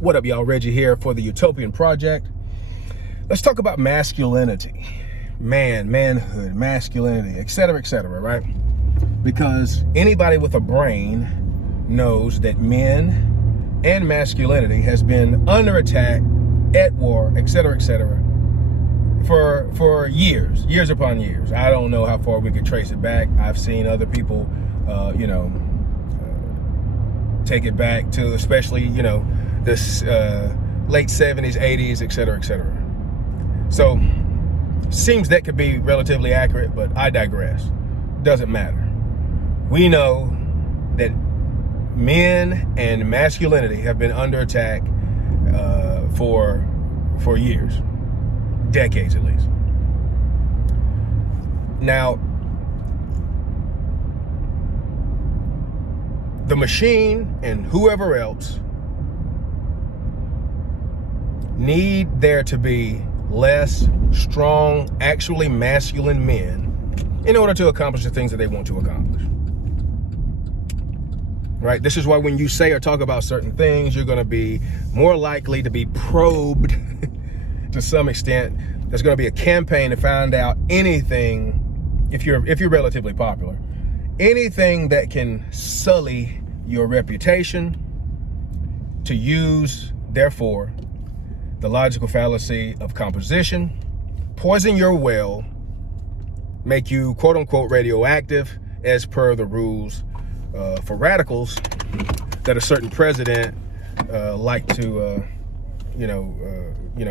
What up, y'all? Reggie here for the Utopian Project. Let's talk about masculinity, manhood, masculinity, etc., right? Because anybody with a brain knows that men and masculinity has been under attack, at war, etc., for years upon years. I don't know how far we could trace it back. I've seen other people, take it back to especially, this late 70s, 80s, etc., So, seems that could be relatively accurate, but I digress. Doesn't matter. We know that men and masculinity have been under attack for years, decades at least. Now, the machine and whoever else need there to be less strong, actually masculine men in order to accomplish the things that they want to accomplish. Right? This is why when you say or talk about certain things, you're going to be more likely to be probed to some extent. There's going to be a campaign to find out anything, if you're relatively popular, anything that can sully your reputation, to use, therefore, the logical fallacy of composition, poison your well, make you quote unquote radioactive as per the rules for radicals that a certain president like to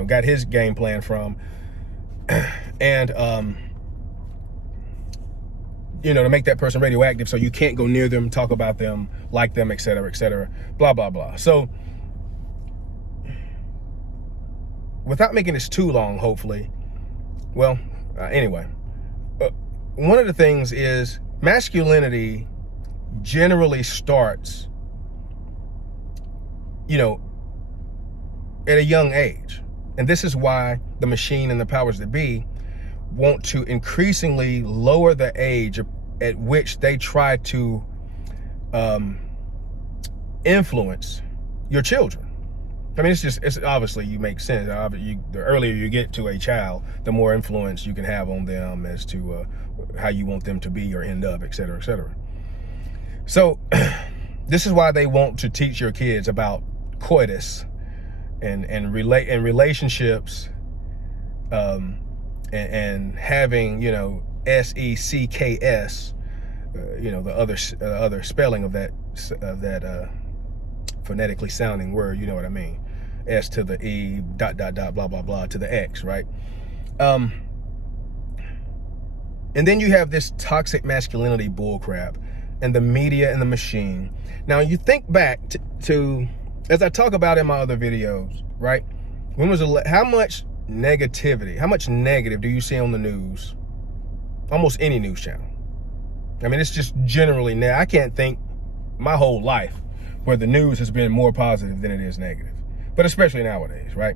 got his game plan from, and to make that person radioactive so you can't go near them, talk about them, like them, etc., blah blah blah. So without making this too long, hopefully, anyway, one of the things is masculinity generally starts, at a young age. And this is why the machine and the powers that be want to increasingly lower the age at which they try to influence your children. I mean, it's obviously, you make sense. The earlier you get to a child, the more influence you can have on them as to how you want them to be or end up, etc., So this is why they want to teach your kids about coitus and relationships, and having, SECKS, the other spelling of that phonetically sounding word, you know what I mean? S to the E, ... blah, blah, blah, to the X, right? And then you have this toxic masculinity bullcrap and the media and the machine. Now, you think back to as I talk about in my other videos, right? How much negativity, how much negative do you see on the news? Almost any news channel. I mean, it's just generally now. I can't think my whole life where the news has been more positive than it is negative, but especially nowadays, right?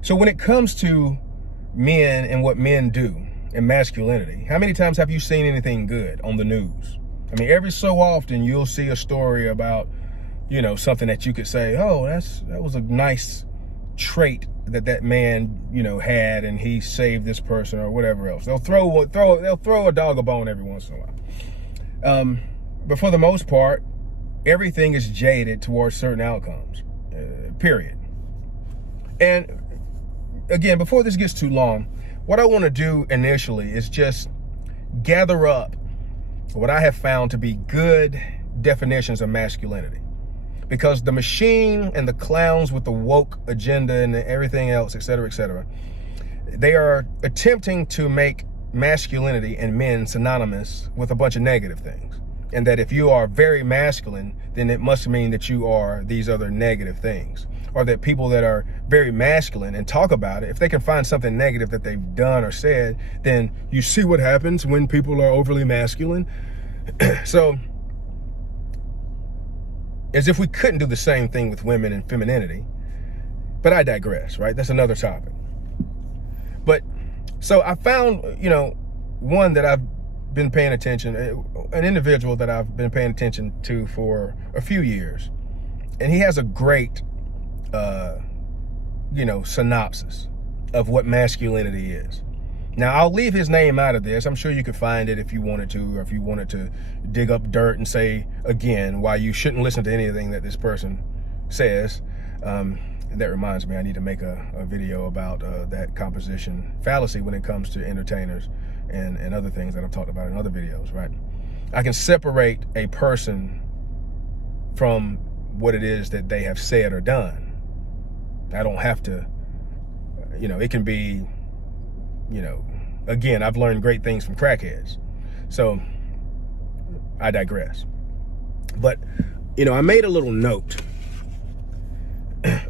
So when it comes to men and what men do and masculinity, how many times have you seen anything good on the news? I mean, every so often you'll see a story about, something that you could say, oh, that was a nice trait that man, had, and he saved this person or whatever else. They'll throw a dog a bone every once in a while. But for the most part, everything is jaded towards certain outcomes, period. And again, before this gets too long, what I want to do initially is just gather up what I have found to be good definitions of masculinity. Because the machine and the clowns with the woke agenda and everything else, etc., they are attempting to make masculinity and men synonymous with a bunch of negative things. And that if you are very masculine, then it must mean that you are these other negative things. Or that people that are very masculine and talk about it, if they can find something negative that they've done or said, then you see what happens when people are overly masculine. So, as if we couldn't do the same thing with women and femininity. But I digress, right? That's another topic. But, so I found, one that I've been paying attention, an individual that I've been paying attention to for a few years. And he has a great synopsis of what masculinity is. Now, I'll leave his name out of this. I'm sure you could find it if you wanted to, or if you wanted to dig up dirt and say, again, why you shouldn't listen to anything that this person says. That reminds me, I need to make a video about that composition fallacy when it comes to entertainers and other things that I've talked about in other videos, right? I can separate a person from what it is that they have said or done. I don't have to, it can be, again, I've learned great things from crackheads. So I digress. But, I made a little note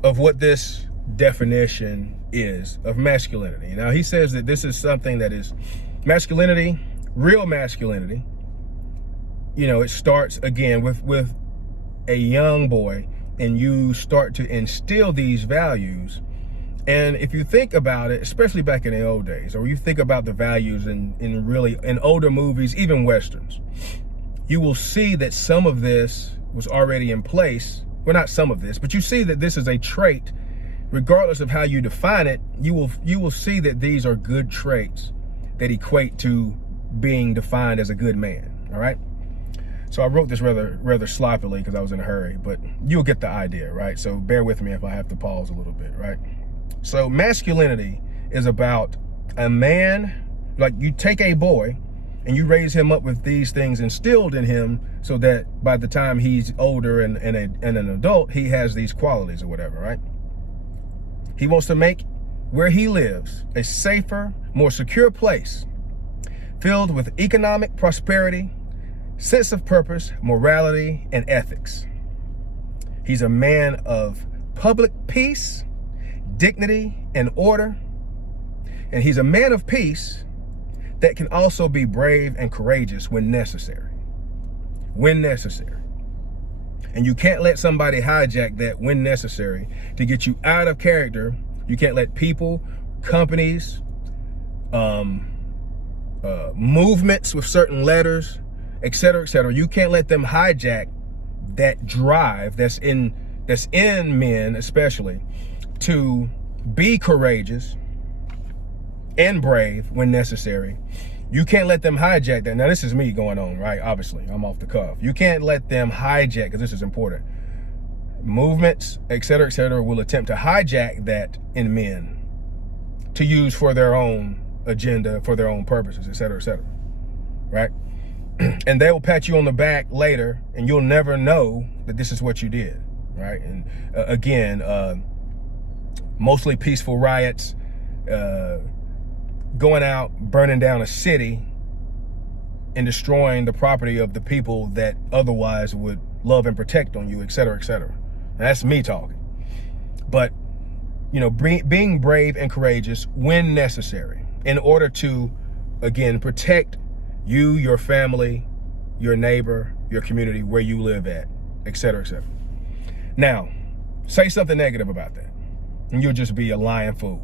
of what this definition is of masculinity. Now, he says that this is something that is masculinity, real masculinity. It starts again with a young boy, and you start to instill these values. And if you think about it, especially back in the old days, or you think about the values in older movies, even Westerns, you will see that some of this was already in place. Well, not some of this, but you see that this is a trait. Regardless of how you define it, you will see that these are good traits that equate to being defined as a good man. All right. So I wrote this rather sloppily because I was in a hurry, but you'll get the idea, right? So bear with me if I have to pause a little bit, right? So masculinity is about a man, like you take a boy and you raise him up with these things instilled in him so that by the time he's older and an adult, he has these qualities or whatever, right? He wants to make where he lives a safer, more secure place filled with economic prosperity, sense of purpose, morality, and ethics. He's a man of public peace, dignity, and order. And he's a man of peace that can also be brave and courageous when necessary. When necessary. And you can't let somebody hijack that when necessary to get you out of character. You can't let people, companies, movements with certain letters, etc., etc. You can't let them hijack that drive that's in men, especially, to be courageous and brave when necessary. You can't let them hijack that. Now, this is me going on, right? Obviously, I'm off the cuff. You can't let them hijack, because this is important. Movements, etc., etc., will attempt to hijack that in men to use for their own agenda, for their own purposes, etc., etc., right? And they will pat you on the back later, and you'll never know that this is what you did, right? And again, mostly peaceful riots, going out, burning down a city, and destroying the property of the people that otherwise would love and protect on you, etc., etc. That's me talking. But, being brave and courageous when necessary in order to, again, protect you, your family, your neighbor, your community, where you live at, etc., etc. Now, say something negative about that, and you'll just be a lying fool.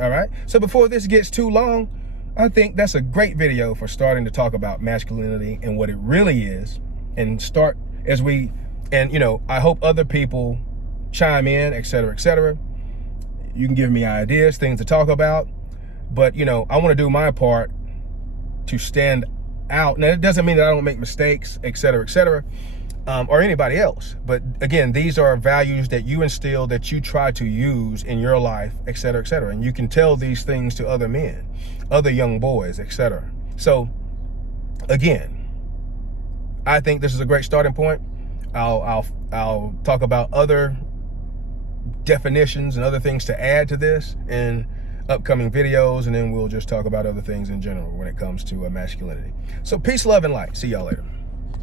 All right? So before this gets too long, I think that's a great video for starting to talk about masculinity and what it really is, and start as we, and I hope other people chime in, etc., etc. You can give me ideas, things to talk about, but I want to do my part to stand out. Now, it doesn't mean that I don't make mistakes, etc., etc., or anybody else. But again, these are values that you instill, that you try to use in your life, etc., etc. And you can tell these things to other men, other young boys, etc. So again, I think this is a great starting point. I'll talk about other definitions and other things to add to this in upcoming videos, and then we'll just talk about other things in general when it comes to masculinity. So peace, love, and light. See y'all later.